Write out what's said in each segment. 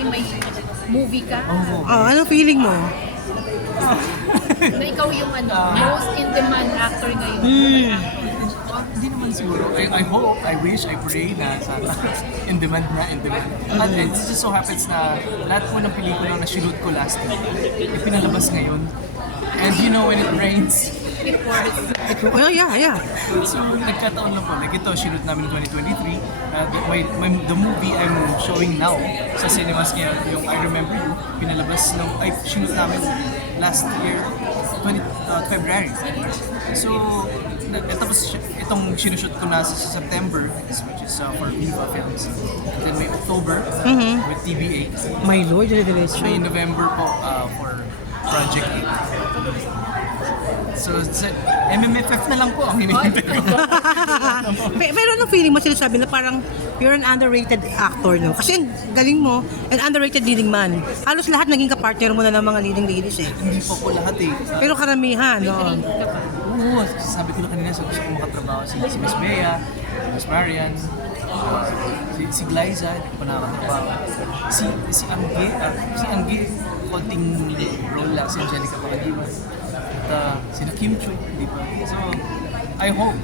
finally may movie ka. Oh, anong feeling mo? Na ikaw yung most in-demand actor ngayon. Hindi naman siguro. I hope, I wish, I pray na sana in demand na, in demand. And it just so happens na lahat po ng pelikula na shoot ko last week, ipinalabas ngayon. And you know when it rains, Oh, yeah. so nagkataon lang po. Like ito, shoot namin 2023. The movie I'm showing now sa cinemas ngayon, yung I Remember You, pinalabas nung, shoot namin last year, February. So, tapos itong sinushoot ko na sa September, which is for Viva Films. And then may October with TBA. My Lord, May November po for Project 8. So, MMFF na lang po ang hinihintay ko. Pero anong feeling mo sinasabi na parang you're an underrated actor, no? Kasi ang galing mo, an underrated leading man. Halos lahat naging kapartner mo na ng mga leading ladies eh. Hindi po lahat eh. Pero karamihan, no? Oo, sabi ko na kanina, gusto ko makatrabaho si Miss Bea, si Miss Marian, si Glyza, hindi ko pa nakakatrabaho. Si Angge, konting role lang, si Angelica Pacaliwan. At sina Kim Chu, di ba? So, I hope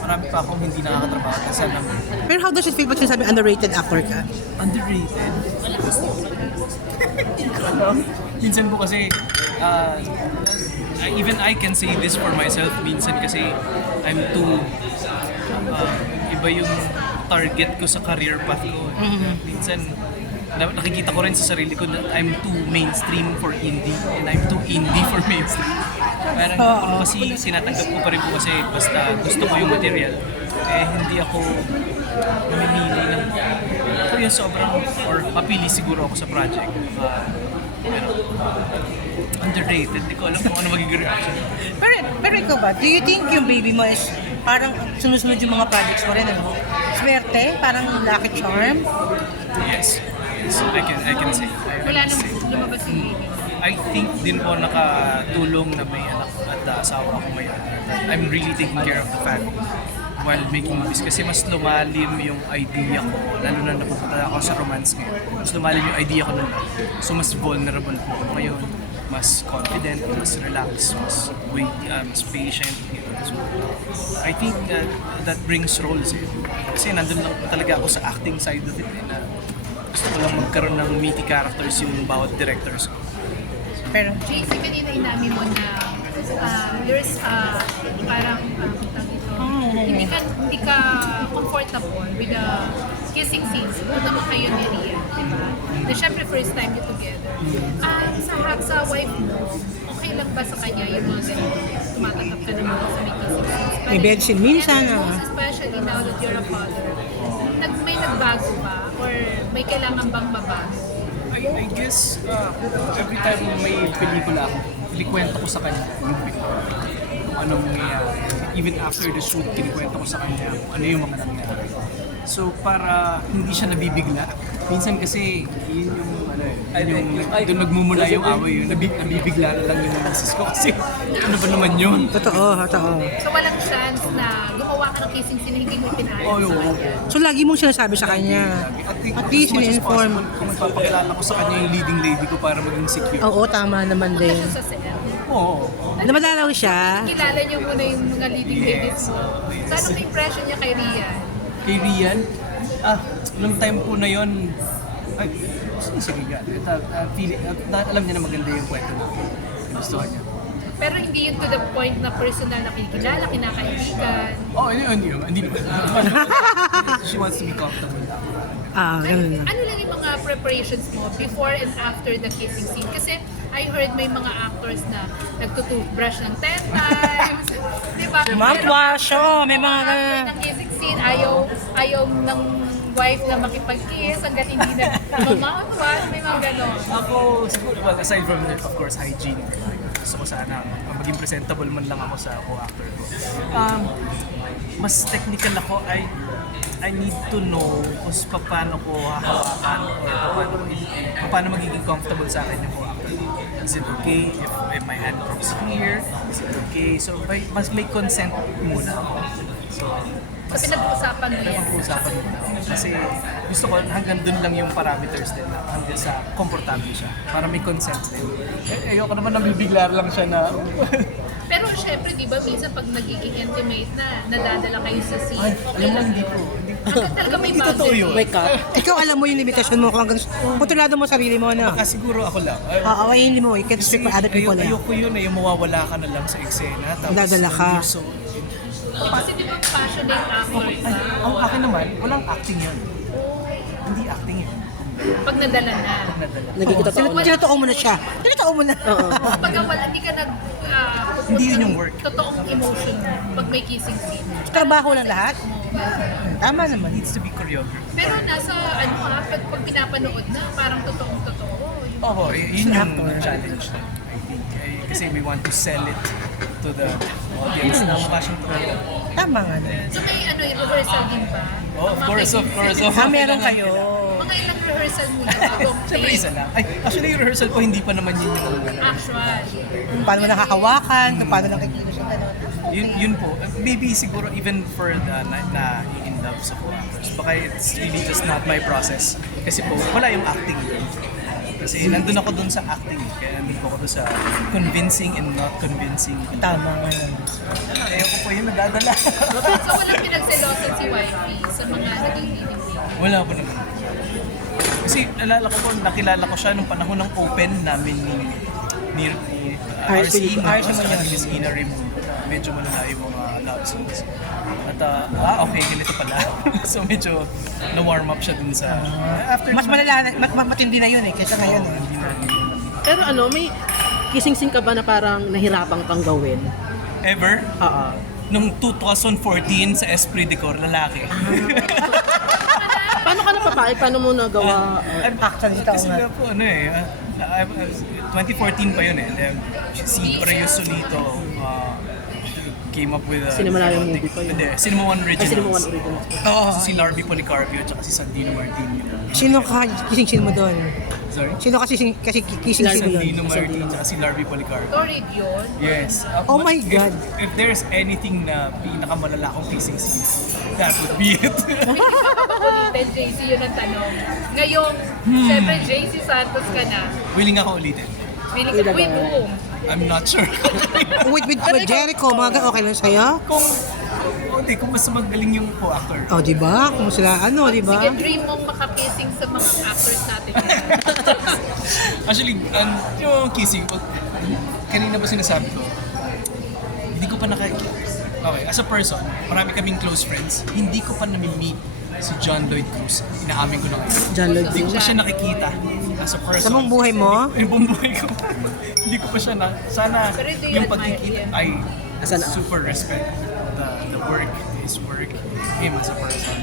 marami pa akong hindi nakakatrabaho. Sana Pero how does it feel pag sinasabi underrated actor ka? underrated. Minsan po kasi, even I can say this for myself, minsan kasi I'm too, iba yung target ko sa career path ko. Minsan, nakikita ko rin sa sarili ko na I'm too mainstream for indie and I'm too indie for mainstream. Parang kasi sinatanggap ko pa rin po kasi basta gusto ko yung material. Hindi ako namimili ng ito yung sobrang or papili siguro ako sa project. Pero underrated, hindi ko alam kung ano magiging reaction. Pero ikaw ba, do you think yung baby mo is parang sunod-sunod yung mga projects mo rin, ano? Swerte? Parang lucky charm? Yes, I can say. Wala nang lumabas yung baby. I think din po nakatulong na may anak at asawa ko may anak. I'm really taking care of the family while making movies kasi mas lumalim yung idea ko, lalo na napupunta ako sa romance ngayon. Mas lumalim yung idea ko nun. So mas vulnerable po ako ngayon, mas confident, mas relaxed, mas weighty, mas patient. So I think that brings roles eh. Kasi nandun lang talaga ako sa acting side of it eh, na gusto ko lang magkaroon ng meaty characters yung bawat directors ko. Pero, JC, kanina inamin mo na there's parang hindi ka comfortable with the kissing scenes. Punta mo kayo ni Rian, di ba? Na syempre first time you together. Sa wife mo, okay lang ba sa kanya yung mga ganun? Tumatanggap ka naman sa may kissing scenes. may bed scene minsan, Most especially now that you're a father, may nagbago ba? Or may kailangan bang mabago? I guess, every time may pelikula ako, kinikwento ko sa kanya yung pelikula. Kung anong nangyayari. Even after the shoot, kinikwento ko sa kanya kung ano yung mga nangyayari. So, para hindi siya nabibigla. Minsan kasi, yun doon nagmumula yung away yun. Nabibigla na lang yung misis ko kasi ano ba naman yun? totoo. So walang chance na gumawa ka ng kissing scene na hindi mo pinahal Oh, sa yun. kanya? So lagi mong sinasabi sa kanya. At least as much as in-inform. possible, kung ipapakilala ko sa kanya yung leading lady ko para maging secure. Oo, tama naman din. Siya sa set. Oo. Na madalaw siya. Kilala niyo muna yung mga leading ladies mo. So anong impression niya kay Rian? Kay Rian, nung time po na yun, sige nga, alam niya na maganda yung kwento natin. Gusto niya. Pero hindi yun to the point na personal na kinikilala, kinakaibigan. Oh, hindi naman. She wants to be comfortable na. Ganun na. Ano lang yung mga preparations mo before and after the kissing scene? Kasi I heard may mga actors na nagtutoothbrush ng 10 times. Di ba? Mouthwash, may mga After ng kissing scene, ayaw ng wife na makipag-kiss hanggat hindi na mouthwash, may mga ganon. Ako, siguro, well, aside from of course, hygiene, gusto ko sana maging presentable man lang ako sa co-actor ko. Mas technical ako, I need to know kung paano ko hahawakan or paano magiging comfortable sa akin yung co-actor ko. Is it okay if my hand drops here? Is it okay? So, mas may consent muna ako. So, So, pinag-uusapan mo yan. pag-uusapan mo. Kasi gusto ko hanggang dun lang yung parameters din na hanggang sa komportable siya. Para may consent din. Ayoko naman nabibigla lang siya na Pero syempre, di ba, minsan pag nagiging intimate na, nadadala kayo sa scene. ay, Okay alam mo, lang hindi yun. po. Hanggang talaga may Hindi totoo boundary. yun. May cut. Ikaw alam mo yung limitasyon mo kung hanggang kontrolado mo sarili mo na. Baka siguro ako lang. Awayin mo, you can speak for other people na. Ayoko yun na yung mawawala ka na lang sa eksena. Tapos, Dadala ka. you're so Kasi di ba passionate actor Ay, ka? ang akin naman, walang acting yun. Hindi acting yun. Pag nadala na. Nadala. Naging totoo na. Tinatoo mo na siya. Tinatoo mo na. Oo. Pag wala, hindi ka nag... Hindi yun yung work. Totoong emotion mo pag may kissing scene. Trabaho lang lahat. Tama naman. Needs to be choreographed. Pero nasa, pag pinapanood na, parang totoong-totoo. Oo, yun yung challenge. I think. Kasi we want to sell it to the audience na mukha siyang totoo. Tama nga na. So may rehearsal din ba? Oh, of course. Meron kayo. Mga ilang rehearsal mo yung Siyempre isa lang. Ay, actually yung rehearsal ko hindi pa naman yun yung actual. Kung paano mo nakahawakan, kung paano nakikilos yung gano'n. yun po. Maybe siguro even for the na in love sa co-actors. Baka it's really just not my process. Kasi po, wala yung acting doon. Kasi nandun ako dun sa acting. Kaya nandun ako dun sa convincing and not convincing. Tama nga naman. Ayoko po yung nadadala. So walang pinagselosan si Wifey sa mga naging meeting niya. Wala po naman. Kasi nakilala ko siya nung panahon ng open namin ni RC, RC at Miss Ina Raimundo. Medyo malala yung mga love songs. At okay, ganito pala. So medyo na-warm up siya dun sa... After Mas malala, mas matindi na yun eh, kaysa ngayon eh. Pero ano, may kissing scene ka ba na parang nahirapang kang gawin? Ever? Oo. Nung 2014 sa Esprit de Corps, lalaki. Paano ka na babae? Paano mo nagawa? Actually, ito Kasi nga. nga po, ano eh, 2014 pa yun eh. Then, si Reyes Solito came up with a... Sinimula yung movie pa yun. Hindi, Cinema One Ay, Originals. Cinema One Original. Oo. Si Larby Policarpio at si Sandino Martin. Sino ka kissing scene mo doon? Sorry? Sino kasi kissing scene mo doon? Sandino Martin at si Larby Policarpio. Torrid yun. Yes. Oh But my God. If there's anything na pinakamalala kong kissing scene, that would be it. Ulitin, JC, yun ang tanong. Ngayong, syempre, JC Santos ka na. Willing ako ulitin. Willing ka, uy, boom. I'm not sure. With Jericho, mga okay lang sa'yo? Hindi, kung mas magaling yung co-actor. Oh, di ba? Kung sila, ano, di ba? Sige, dream mong makakissing sa mga actors natin. Actually, yung kissing, kanina ba sinasabi ko, hindi ko pa Okay, as a person, marami kaming close friends, hindi ko pa nami-meet si John Lloyd Cruz. Inaamin ko na ngayon. John Lloyd Hindi ko pa siya nakikita as a person. Sa mong buhay mo? Yung buong buhay ko. Hindi ko pa siya sana Pero do you yung admire pagkikita him? ay Sana- super respect the work, his work, him as a person.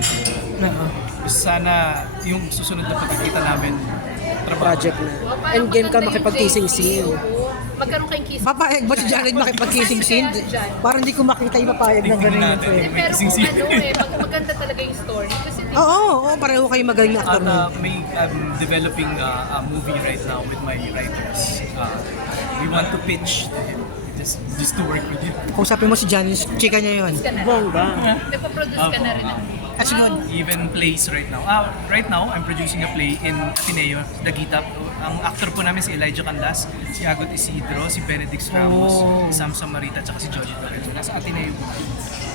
Oo. Sana yung susunod na pagkikita namin, trabaho. Project na. Wow, parang And game ka maganda yung makipag-kissing JC, scene. oo. Magkaroon kayong kissing. Papayag ba si Jared makipag-kissing scene? Parang hindi ko makita yung papayag ng Tingnan ganun yung natin. friend. Pero Kissing kung scene. ano maganda talaga yung story. Kasi di Oo, pareho kayo magaling na actor At mo. may developing a movie right now with my writers. We want to pitch to him just to work with him. Kung sabi mo si Janice, chika niya yun. ka na. Bongga. Nagpa-produce ka na rin. That's good. Even plays right now. Right now, I'm producing a play in Ateneo, Daguita. Ang actor po namin si Elijah Candas, si Agot Isidro, si Benedict Ramos, si Sam Samarita, at si Joji Torres. Nasa Ateneo po.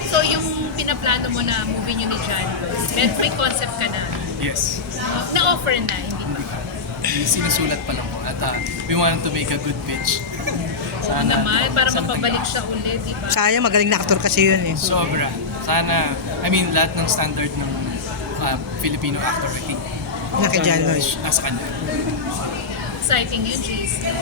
So yung pinaplano mo na movie nyo ni John, may concept ka na. Yes. Na-offer na, hindi pa. Sinusulat pa lang po. At we wanted to make a good pitch. Oo naman, para something mapabalik else. siya ulit, di ba? Sayang, magaling na actor kasi yun eh. Sobra. Sana, I mean, lahat ng standard ng Filipino actor, I think, Naka Jan Lloyd. nasa kanya. Exciting yun, Jason.